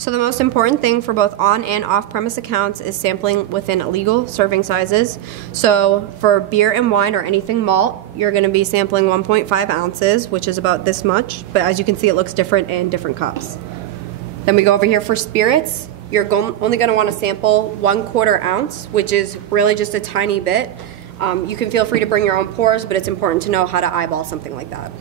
So the most important thing for both on and off-premise accounts is sampling within legal serving sizes. So for beer and wine or anything malt, you're going to be sampling 1.5 ounces, which is about this much. But as you can see, it looks different in different cups. Then we go over here for spirits. You're only going to want to sample 1/4 ounce, which is really just a tiny bit. You can feel free to bring your own pours, but it's important to know how to eyeball something like that.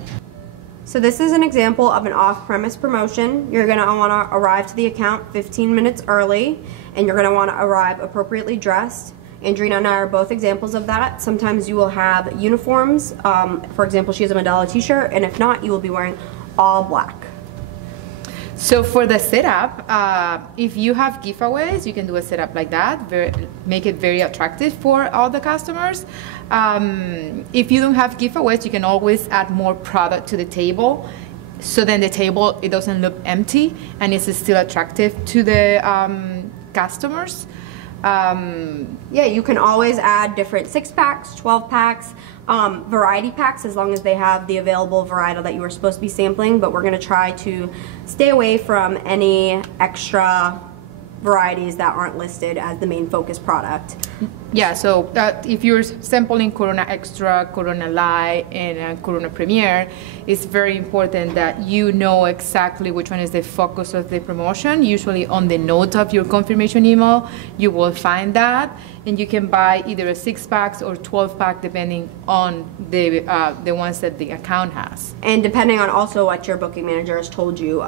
So this is an example of an off-premise promotion. You're gonna wanna arrive to the account 15 minutes early, and you're gonna wanna arrive appropriately dressed. Andrina and I are both examples of that. Sometimes you will have uniforms. For example, she has a Medalla t-shirt, and if not, you will be wearing all black. So for the setup, if you have giveaways, you can do a setup like that, make it very attractive for all the customers. If you don't have giveaways, you can always add more product to the table. So then the table, it doesn't look empty and it's still attractive to the customers. Yeah, you can always add different 6-packs, 12-packs, variety packs as long as they have the available varietal that you were supposed to be sampling, but we're going to try to stay away from any extra varieties that aren't listed as the main focus product. Yeah, so if you're sampling Corona Extra, Corona Light, and Corona Premier, it's very important that you know exactly which one is the focus of the promotion. Usually on the note of your confirmation email, you will find that, and you can buy either a 6-pack or 12-pack depending on the ones that the account has. And depending on also what your booking manager has told you.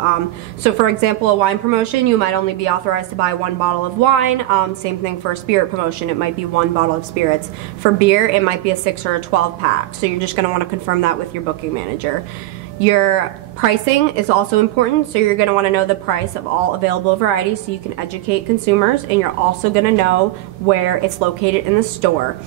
So for example, a wine promotion, you might only be authorized to buy 1 bottle of wine. Same thing for a spirit promotion, it might be 1 bottle of spirits. For beer, it might be a 6 or a 12-pack. So you're just going to want to confirm that with your booking manager. Your pricing is also important, so you're going to want to know the price of all available varieties so you can educate consumers, and you're also going to know where it's located in the store.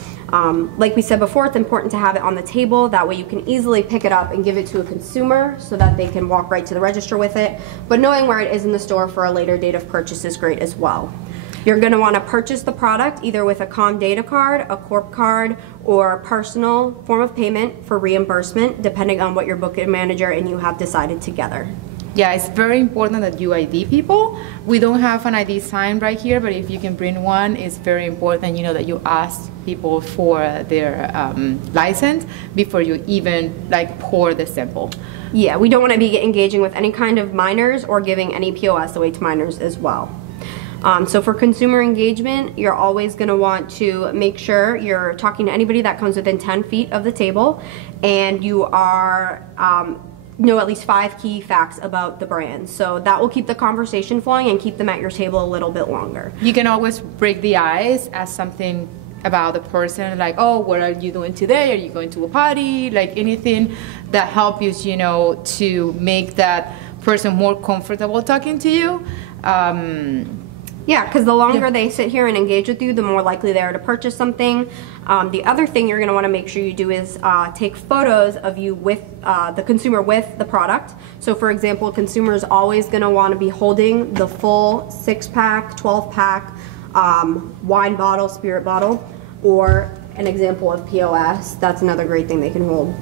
Like we said before, it's important to have it on the table, that way you can easily pick it up and give it to a consumer so that they can walk right to the register with it, but knowing where it is in the store for a later date of purchase is great as well. You're going to want to purchase the product either with a Comdata card, a Corp card, or personal form of payment for reimbursement, depending on what your booking manager and you have decided together. Yeah, it's very important that you ID people. We don't have an ID sign right here, but if you can bring one, it's very important, that you ask people for their license before you even pour the sample. Yeah, we don't want to be engaging with any kind of minors or giving any POS away to minors as well. So for consumer engagement, you're always going to want to make sure you're talking to anybody that comes within 10 feet of the table, and you are know at least 5 key facts about the brand. So that will keep the conversation flowing and keep them at your table a little bit longer. You can always break the ice, ask something about the person, like, oh, what are you doing today? Are you going to a party? Like anything that helps you, to make that person more comfortable talking to you. Yeah, because the longer they sit here and engage with you, the more likely they are to purchase something. The other thing you're going to want to make sure you do is take photos of you with the consumer with the product. So for example, a consumer is always going to want to be holding the full 6-pack, 12-pack wine bottle, spirit bottle, or an example of POS. That's another great thing they can hold.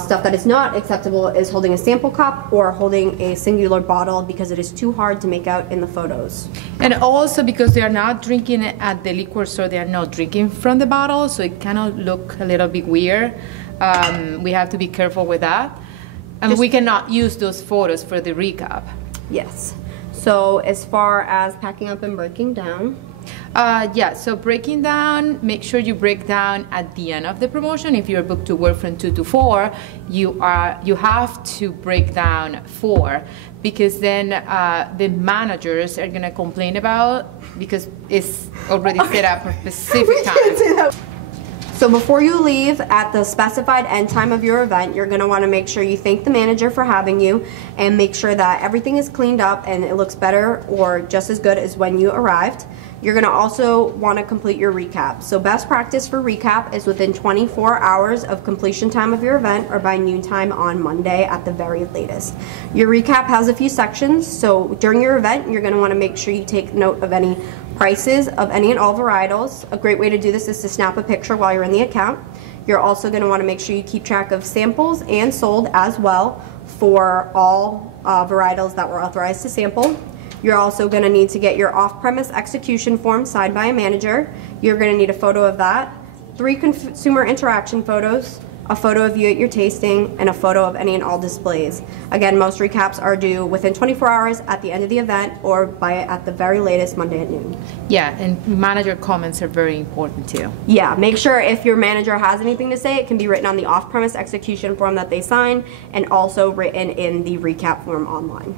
Stuff that is not acceptable is holding a sample cup or holding a singular bottle, because it is too hard to make out in the photos. And also because they are not drinking at the liquor store, they are not drinking from the bottle, so it kind of look a little bit weird. We have to be careful with that. And we cannot use those photos for the recap. Yes. So as far as packing up and breaking down, yeah, so breaking down, make sure you break down at the end of the promotion. If you're booked to work from 2 to 4, you have to break down 4, because then the managers are gonna complain about, because it's already set up for specific time. So before you leave at the specified end time of your event, you're going to want to make sure you thank the manager for having you, and make sure that everything is cleaned up and it looks better or just as good as when you arrived. You're going to also want to complete your recap. So best practice for recap is within 24 hours of completion time of your event, or by noontime on Monday at the very latest. Your recap has a few sections, so during your event you're going to want to make sure you take note of any prices of any and all varietals. A great way to do this is to snap a picture while you're in the account. You're also going to want to make sure you keep track of samples and sold as well for all varietals that were authorized to sample. You're also going to need to get your off-premise execution form signed by a manager. You're going to need a photo of that, 3 consumer interaction photos, a photo of you at your tasting, and a photo of any and all displays. Again, most recaps are due within 24 hours at the end of the event or by at the very latest Monday at noon. Yeah, and manager comments are very important too. Yeah, make sure if your manager has anything to say, it can be written on the off-premise execution form that they sign and also written in the recap form online.